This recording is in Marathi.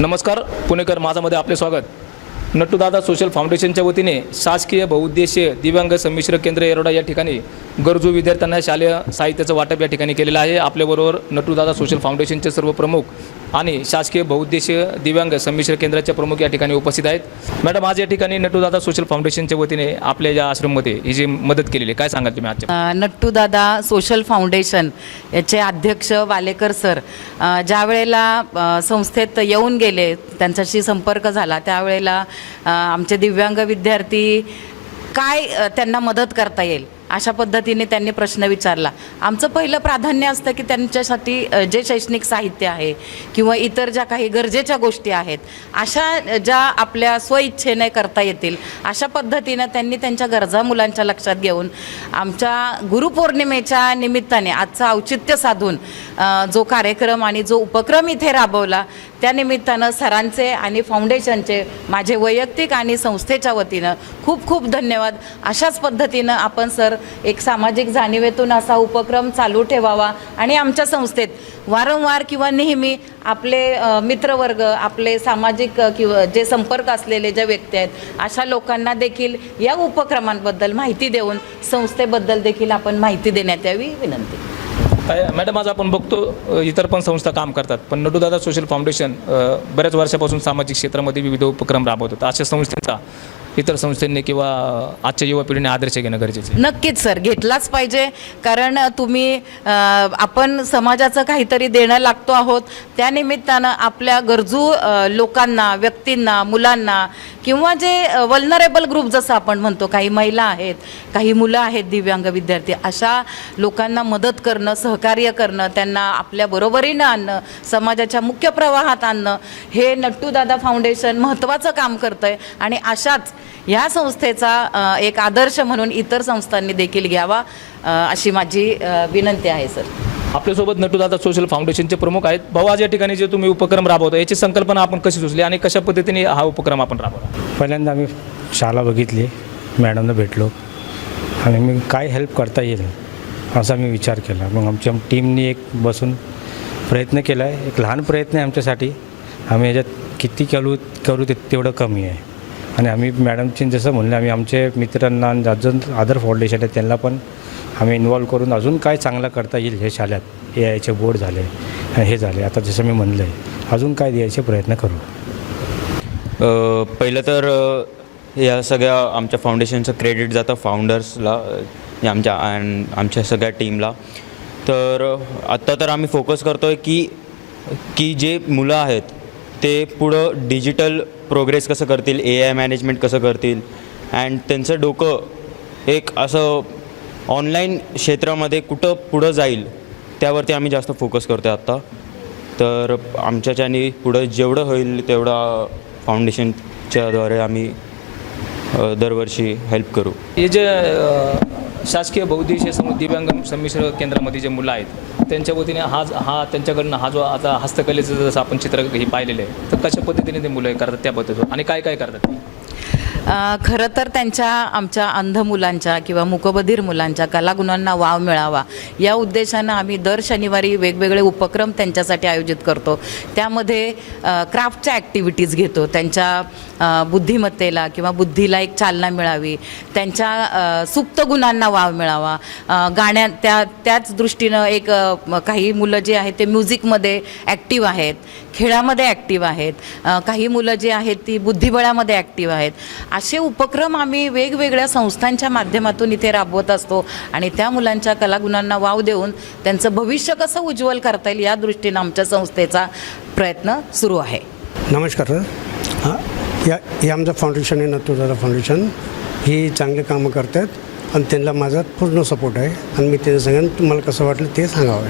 नमस्कार पुणेकर माझामध्ये आपले स्वागत. नट्टूदादा सोशल फाउंडेशनच्या वतीने शासकीय बहुउद्देशीय दिव्यांग संमिश्र केंद्र येरोडा या ठिकाणी गरजू विद्यार्थ्यांना शालेय साहित्याचं वाटप या ठिकाणी केलेलं आहे. आपल्याबरोबर नट्टूदादा सोशल फाउंडेशनचे सर्व प्रमुख आणि शासकीय बहुउद्देशीय दिव्यांग संमिश्र केंद्राचे प्रमुख या ठिकाणी उपस्थित आहेत. मॅडम, आज या ठिकाणी नट्टूदादा सोशल फाउंडेशनच्या वतीने आपल्या या आश्रममध्ये ही जी मदत केलेली काय सांगाल तुम्ही आजच्या? नट्टूदादा सोशल फाउंडेशन याचे अध्यक्ष वालेकर सर ज्या वेळेला संस्थेत येऊन गेले, त्यांच्याशी संपर्क झाला, त्यावेळेला आमचे दिव्यांग विद्यार्थी काय त्यांना मदत करता येईल अशा पद्धतीने त्यांनी प्रश्न विचारला. आमचं पहिलं प्राधान्य असतं की त्यांच्यासाठी जे शैक्षणिक साहित्य आहे किंवा इतर ज्या काही गरजेच्या गोष्टी आहेत अशा ज्या आपल्या स्वइच्छेने करता येतील अशा पद्धतीनं त्यांनी त्यांच्या गरजा मुलांच्या लक्षात घेऊन आमच्या गुरुपौर्णिमेच्या निमित्ताने आजचं औचित्य साधून जो कार्यक्रम आणि जो उपक्रम इथे राबवला त्या निमित्तानं सरांचे आणि फाउंडेशनचे माझे वैयक्तिक आणि संस्थेच्या वतीनं खूप खूप धन्यवाद. अशाच पद्धतीनं आपण सर एक सामाजिक जाणीवेतून असा उपक्रम चालू ठेवावा आणि आमच्या संस्थेत वारंवार किंवा नेहमी आपले मित्रवर्ग, आपले सामाजिक किंवा जे संपर्क असलेले ज्या व्यक्ती आहेत अशा लोकांना देखील या उपक्रमांबद्दल माहिती देऊन संस्थेबद्दल देखील आपण माहिती देण्यात यावी विनंती. मॅडम, आज आपण बघतो इतर पण संस्था काम करतात, पण नट्टूदादा सोशल फाउंडेशन बऱ्याच वर्षापासून सामाजिक क्षेत्रामध्ये विविध उपक्रम राबवतात. अशा संस्थेचा इतर संस्थांनी किंवा आजच्या युवा पिढीने आदर्श घेणं गरजेचं आहे. नक्कीच सर, घेतलाच पाहिजे. कारण तुम्ही आपण समाजाचं काहीतरी देणं लागतो आहोत, त्यानिमित्तानं आपल्या गरजू लोकांना, व्यक्तींना, मुलांना किंवा जे वल्नरेबल ग्रुप जसं आपण म्हणतो, काही महिला आहेत, काही मुलं आहेत, दिव्यांग विद्यार्थी, अशा लोकांना मदत करणं, सहकार्य करणं, त्यांना आपल्या बरोबरीनं आणणं, समाजाच्या मुख्य प्रवाहात आणणं, हे नट्टूदादा फाउंडेशन महत्त्वाचं काम करतं आहे. आणि अशाच ह्या संस्थेचा एक आदर्श म्हणून इतर संस्थांनी देखील घ्यावा अशी माझी विनंती आहे सर. आपल्यासोबत नट्टूदादा सोशल फाउंडेशनचे प्रमुख आहेत. भाऊ, आज या ठिकाणी जे तुम्ही उपक्रम राबवता याची संकल्पना आपण कशी सुचली आणि कशा पद्धतीने हा उपक्रम आपण राबवला? पहिल्यांदा आम्ही शाळा बघितली, मॅडमला भेटलो आणि मी काय हेल्प करता येईल असा मी विचार केला. मग आमच्या टीमनी एक बसून प्रयत्न केला आहे. एक लहान प्रयत्न आहे आमच्यासाठी. आम्ही याच्यात किती करू तेवढं कमी आहे. आणि आम्ही मॅडमची जसं म्हणलं, आम्ही आमचे मित्रांना अजून अदर फाउंडेशन आहेत त्यांना पण आम्ही इन्वॉल्व करून अजून काय चांगलं करता येईल हे शाळेत यायचे बोर्ड झाले आणि हे झाले, आता जसं मी म्हणलं आहे अजून काय द्यायचे प्रयत्न करू. पहिलं तर या सगळ्या आमच्या फाउंडेशनचं क्रेडिट जातं फाउंडर्सला, आमच्या सगळ्या टीमला. तर आत्ता तर आम्ही फोकस करतो आहे की जे मुलं आहेत ते पुढं डिजिटल प्रोग्रेस कसं करतील, AI मॅनेजमेंट कसं करतील अँड त्यांचं डोकं एक असं ऑनलाईन क्षेत्रामध्ये कुठं पुढं जाईल त्यावरती आम्ही जास्त फोकस करतो आहे आत्ता. तर आमच्याच्यानी पुढं जेवढं होईल तेवढा फाउंडेशनच्याद्वारे आम्ही दरवर्षी हेल्प करू. हे जे शासकीय बहुउद्देशीय दिव्यांग संमिश्र केंद्रामध्ये जे मुलं आहेत त्यांच्या वतीने हा त्यांच्याकडनं हा जो आता हस्तकलेचं जसं आपण चित्र हे पाहिलेलं आहे, तर कशा पद्धतीने ते मुलं करतात त्याबद्दल आणि काय काय करतात? खरं तर आमच्या अंध मुलांच्या किंवा मूकबधीर मुलांच्या कलागुणांना वाव मिळावा या उद्देशानं आम्ही दर शनिवारी वेगवेगळे उपक्रम त्यांच्यासाठी आयोजित करतो. त्यामध्ये क्राफ्टच्या ॲक्टिव्हिटीज घेतो. त्यांच्या बुद्धिमत्तेला किंवा बुद्धीला एक चालना मिळावी, त्यांच्या सुप्त गुणांना वाव मिळावा. त्याच दृष्टीनं एक काही मुलं जे आहेत ते म्युझिकमध्ये ॲक्टिव्ह आहेत, खेळामध्ये ॲक्टिव्ह आहेत, काही मुलं जी आहेत ती बुद्धिबळामध्ये ॲक्टिव्ह आहेत. असे उपक्रम आम्ही वेगवेगळ्या संस्थांच्या माध्यमातून इथे राबवत असतो आणि त्या मुलांच्या कलागुणांना वाव देऊन त्यांचं भविष्य कसं उज्ज्वल करता येईल या दृष्टीनं आमच्या संस्थेचा प्रयत्न सुरू आहे. नमस्कार सर. हे आमचं फाउंडेशन आहे नट्टूदादा फाउंडेशन. ही चांगले कामं करतात आणि त्यांना माझा पूर्ण सपोर्ट आहे आणि मी त्यांना सांगेन तुम्हाला कसं वाटलं ते सांगावं.